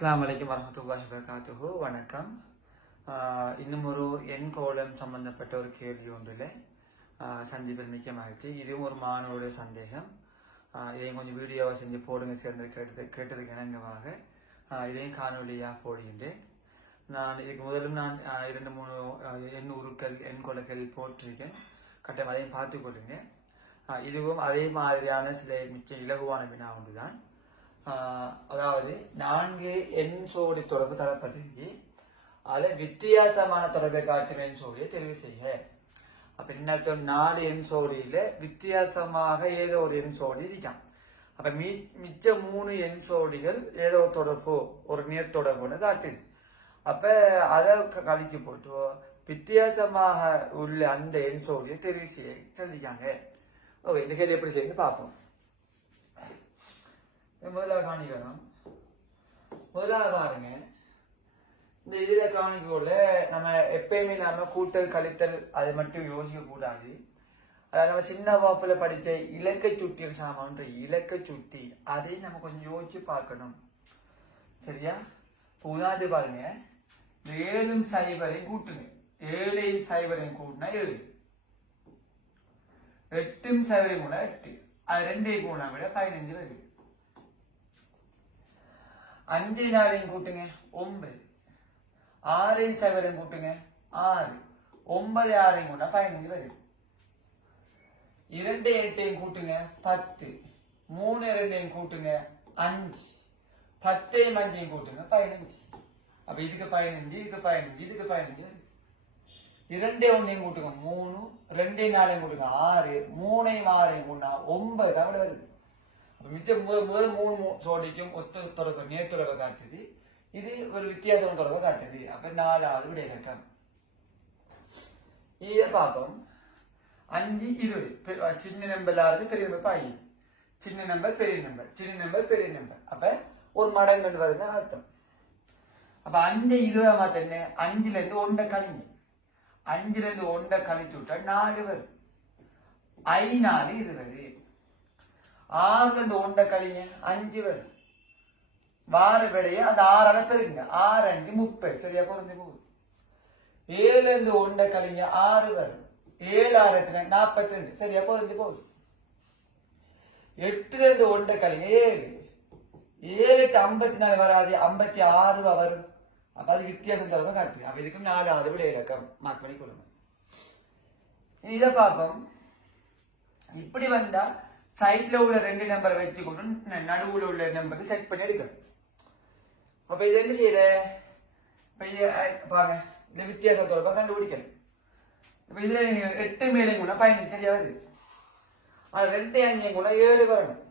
அஸ்ஸலாமு அலைக்கும் வரஹ்மத்துல்லாஹி வபரகாத்துஹு. வணக்கம். இன்னும் ஒரு எண்கோளம் சம்பந்தப்பட்ட ஒரு கேள்வி ஒன்றில் சந்திப்பில் மிக்க மகிழ்ச்சி. இதுவும் ஒரு மாணவருடைய சந்தேகம். இதையும் கொஞ்சம் வீடியோவை செஞ்சு போடுங்க சேர்ந்து கேட்டதுக்கு இணங்கமாக இதையும் காணொலியாக போடுகின்றேன். நான் இதுக்கு முதலும் நான் 2-3 எண் உருக்கள் எண்கோளங்கள் போட்டிருக்கேன். கட்டாயம் அதையும் பார்த்து கொள்ளுங்க. இதுவும் அதே மாதிரியான சில மிச்ச இலகுவான வினா ஒன்றுதான். அதாவது 4 எண் சோடி தொடர்பு தரப்பட்டிருக்கு. அதில் வித்தியாசமான தொடர்பை காட்டும் எண் சோடியை தெரிவு செய்ய. அப்ப இன்னும் 4 எண் சோடியில வித்தியாசமாக ஏதோ ஒரு எண் சோடி இருக்கான். அப்ப மிச்ச 3 எண் சோடிகள் ஏதோ ஒரு தொடர்பு, ஒரு நேர் தொடர்புன்னு காட்டுது. அப்ப அதை கழிச்சு போட்டு வித்தியாசமாக உள்ள அந்த எண் சோடியை தெரிவு செய்ய சொல்லிக்காங்க. ஓகே, இந்த கேள்வி எப்படி செய்யுங்க பார்ப்போம். முதலாக காணிக்கணும். முதலாக பாருங்க, இந்த இதுல காணிக்கோல நம்ம எப்பயுமே நாம கூட்டல் கழித்தல் அதை மட்டும் யோசிக்க கூடாது. அதாவது நம்ம சின்ன வகுப்புல படிச்ச இலக்க சுட்டியல் சாமான்ற இலக்க சுட்டி அதை நம்ம கொஞ்சம் யோசிச்சு பார்க்கணும். சரியா? உதாரணத்துக்கு பாருங்க, 7ம் 0 கூட்டுங்க. 7ம் 0 கூட்டினா 7, 8ம் 0 கூட 8, அது 2 கூட்டினா விட 15 வருது. 5 4 கூட்டுங்க 9, 6 7 கூட்டுங்க 6, 9 6 கூட்டினா 15 வருது. 2 8 கூட்டுங்க 10, 3 2 கூட்டுங்க 5, 10 5 கூட்டுங்க 15. அப்ப இதுக்கு 15, இதுக்கு 15, இதுக்கு 15 வருது. 2 1 கூட்டுங்க 3, 2 4 கூட்டுங்க 6, 3 6 கூட்டினா 9 தான் வருது. முதல் 3 சோடிக்கும் ஒத்த தொடர்பு நேர் தொடர்பை காட்டுது. இது ஒரு வித்தியாசம் தொடர்பை காட்டுது. அப்ப 4வது விடை இலக்கம். இதை பார்ப்போம். 5 20 சின்ன நம்பர் 6 பெரிய நம்பர் 5, சின்ன நம்பர் பெரிய நம்பர், சின்ன நம்பர் பெரிய நம்பர். அப்ப ஒரு மடங்கு வருதுன்னு அர்த்தம். அப்ப 5 20 மாத்த என்ன, 5ல இருந்து 1 கழிங்க. 5ல இருந்து 1 கழிச்சு விட்டா 4 வரும். 5 4 20. 6ல இருந்து 1 கழிங்க 5 வரும். வார விடைய அந்த 6 பெருங்க. 6 5 30. சரியா? குறைஞ்சு போகுது. 7ல இருந்து 1 கழிங்க 6 வரும். 7 6 42. சரியா? குறைஞ்சு போகுது. 8ல இருந்து 1 கழிங்க 7, 7 8 54 வராது, 56 வரும். அப்ப அது வித்தியாசம் தொடர்பு காட்டு. அப்ப இதுக்கு 4வது விடை இலக்கம் மார்க் பண்ணி கொடுங்க. இதை பார்ப்போம். இப்படி வந்தா சைட்ல உள்ள 2 நம்பரை வச்சு கொண்டு நடுவுல உள்ள நம்பரை செட் பண்ணி எடுக்கணும். அப்ப இது என்ன செய்யற, பாருங்க, இந்த வித்தியாச தொடர்பை கண்டுபிடிக்கணும். இப்ப இதுல 8 மேலே கூட 15 சரியா வருது. அது 2 5 கூட 7 வரணும்.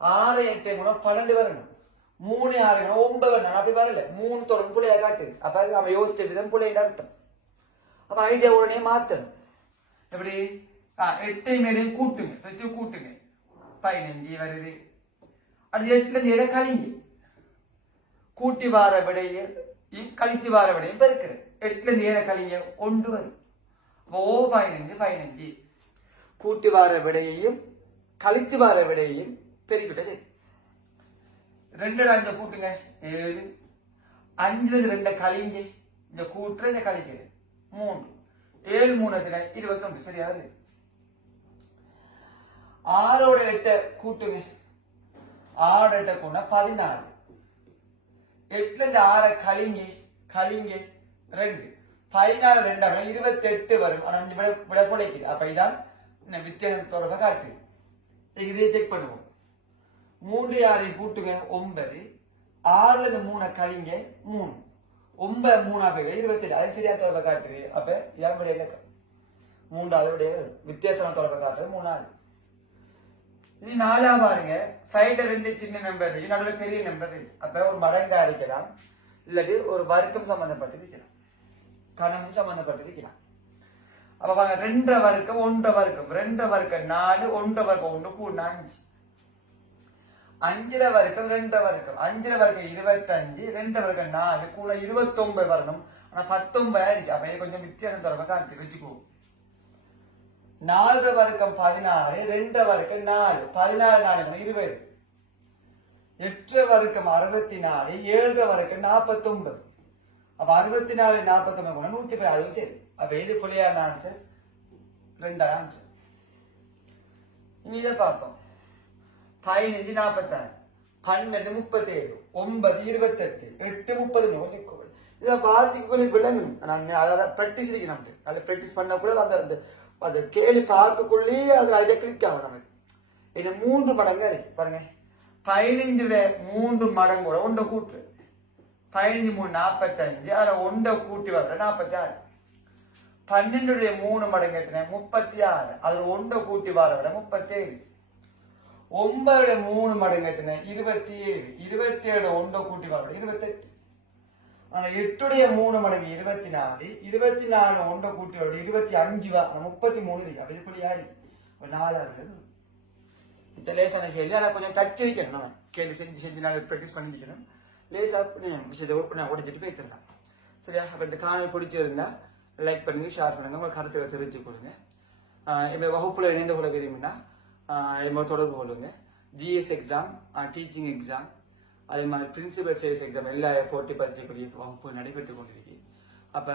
6 8 கூட 12 வரணும். 3 6 9 வரணும். அப்படி வரல, 3 தொடர்பு புள்ளையா காட்டுது. அப்ப நம்ம யோசிச்ச விதம் புள்ளைன்னு அர்த்தம். அப்ப ஐடியா உடனே மாத்தணும். எப்படி? 8 மேலே கூட்டுங்க, வச்சு கூட்டுங்க 15 வருது. அது 8ல இருந்து கழிங்க. கூட்டி வார விடையும் கழிச்சு வார விடையும் பெருக்கிற. 8ல இருந்து கழிங்க 1 வருது. ஓ 15 15. கூட்டி வார விடையையும் கழிச்சு வார விடையையும் பெருக்கிவிட்ட சரி. 2 5 கூட்டுங்க 7, 5ல இருந்து 2 கழிங்க, இந்த கூட்டுற இந்த கழிக்கிற 3, 7 3 21. சரியா வருது. 6 8 கூட்டுங்க, 6 8 கூட்டினா 14. 8ல இருந்து 6 கழிங்க, கழிங்க 2, 14 2 28 வரும். ஆனா 5 விட குறைக்குது. அப்ப இதான் வித்தியாசம் தொடர்பை காட்டு. இதையே செக் பண்ணுவோம். 3 6 கூட்டுங்க 9, 6ல இருந்து 3 கழிங்க 3, 9 3 27. அது சரியா தொடர்பை காட்டுது. அப்ப இதான் விட இலக்கம். 3வது வித்தியாசம் தொடர்பை காட்டுறது 3வது. இது 4வது பாருங்க, சைட்ல 2 சின்ன நம்பர் இருக்கு, நடுவுல பெரிய நம்பர் இருக்கு. அப்ப ஒரு மடங்கா இருக்கலாம், இல்லாட்டி ஒரு வர்க்கம் சம்பந்தப்பட்டு இருக்கலாம், கணம் சம்பந்தப்பட்டு இருக்கலாம். அப்ப பாருங்க, 2 வர்க்கம் 1 வர்க்கம், 2 வர்க்கம் 4, 1 வர்க்கம் 1 கூட்டினா 5, 5 வர்க்கம் 2 வர்க்கம், 5 வர்க்கம் 25, 2 வர்க்கம் 4 கூட 29 வரணும். ஆனா 19 இருக்கு. அப்ப கொஞ்சம் வித்தியாசம் தொடர்பை காட்டு வச்சுக்கோ. 4 வர்க்கம் 16, 2 வர்க்கம் 4, 16 4 20. 8 வர்க்கம் 64, 7 வர்க்கம் 49. அப்ப 64 49 கூட 110. அதுவும் சரி. அப்ப எது புள்ளியான ஆன்சர்? 2 ஆன்சர். இதை பார்ப்போம். 15 46, 12 37, 9 28, 8 30. இதை வாசிக்கொள்ளி விளங்கணும். நான் அதை பிராக்டிஸ் இருக்கணும். அதை பிராக்டிஸ் பண்ணக்குள்ள அந்த கேள்வி பார்க்கக்குள்ளே அது ஐடியா கிளிக் ஆகும் நமக்கு. இது 3 மடங்கு இருக்கு பாருங்க. 15 3 மடங்கு கூட ஒன்றை கூட்டு. 15 3 45, அதை ஒன்றை கூட்டி வர 46. 12 3 மடங்கு எத்தனை? 36, அது ஒன்றை கூட்டி வர 37. 9 3 மடங்கு எத்தனை? 27, 27 ஒன்றை கூட்டி வர 28. ஆனா 8 3 மடங்கு 24, 24 ஒன்றை கூட்டி வர 25 வா 33 இருக்கு. அப்ப இது புள்ளி யாரு? 4. இந்த லேசான கேள்வி. ஆனா கொஞ்சம் டச் இருக்கணும். நம்ம கேள்வி செஞ்சு நாங்கள் ப்ராக்டிஸ் பண்ணிக்கணும். லேசா விஷயத்தை உடஞ்சிட்டு போய்த்திருந்தேன். சரியா? அப்ப இந்த காணொலி பிடிச்சிருந்தா லைக் பண்ணுங்க, ஷேர் பண்ணுங்க, உங்க கருத்துக்களை தெரிவிச்சு கொடுங்க. எங்கள் வகுப்புல இணைந்து கொள்ள விரும்பினா எங்களை தொடர்பு கொள்ளுங்க. ஜிஎஸ் எக்ஸாம், டீச்சிங் எக்ஸாம், அதே மாதிரி பிரின்சிபல் சேல்ஸ் எக்ஸாம் எல்லா போட்டி பரீட்சைக்குரிய வகுப்பு நடைபெற்றுக் கொண்டிருக்கு. அப்ப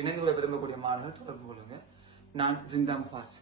இணைந்து கொள்ள விரும்பக்கூடிய மாணவர்கள் தொடர்பு கொள்ளுங்க. நான் ஜிந்தாம் ஃபாஸ்.